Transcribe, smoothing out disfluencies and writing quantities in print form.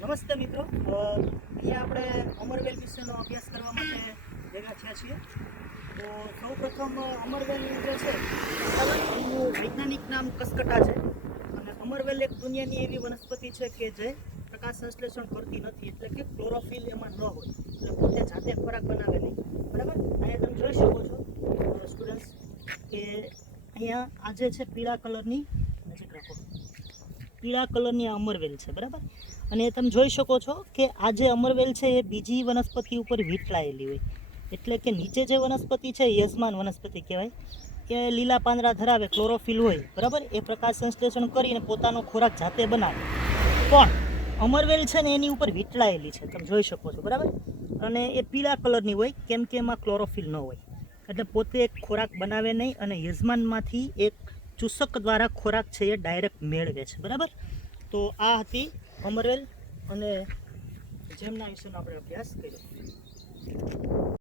નમસ્તે મિત્રો, અહીંયા આપણે અમરવેલ વિશેનો અભ્યાસ કરવા માટે ભેગા થયા છીએ. તો સૌપ્રથમ અમરવેલ જે છે એનું વૈજ્ઞાનિક નામ કસ્કટા છે. અને અમરવેલ એક દુનિયાની એવી વનસ્પતિ છે કે જે પ્રકાશ સંશ્લેષણ કરતી નથી, એટલે કે ક્લોરોફિલ એમાં ન હોય, એટલે પોતે જાતે ખોરાક બનાવે નહીં. બરાબર, અહીંયા તમે જોઈ શકો છો સ્ટુડન્ટ્સ કે અહીંયા આ જે છે પીળા કલરની અમરવેલ છે. બરાબર, અને તમે જોઈ શકો છો કે આ જે અમરવેલ છે એ બીજી વનસ્પતિ ઉપર વીંટળાયેલી હોય, એટલે કે નીચે જે વનસ્પતિ છે યજમાન વનસ્પતિ કહેવાય, કે લીલા પાંદડા ધરાવે, ક્લોરોફિલ હોય. બરાબર, એ પ્રકાશ સંશ્લેષણ કરીને પોતાનો ખોરાક જાતે બનાવે. પણ અમરવેલ છે ને એની ઉપર વીંટળાયેલી છે, તમે જોઈ શકો છો. બરાબર, અને એ પીળા કલરની હોય કેમ કે એમાં ક્લોરોફિલ ન હોય, એટલે પોતે એક ખોરાક બનાવે નહીં અને યજમાનમાંથી એક ચૂસક દ્વારા ખોરાક છે એ ડાયરેક્ટ મેળવે છે. બરાબર, તો આ હતી અમરવેલ અને જેમના વિશેનો આપણે અભ્યાસ કર્યો.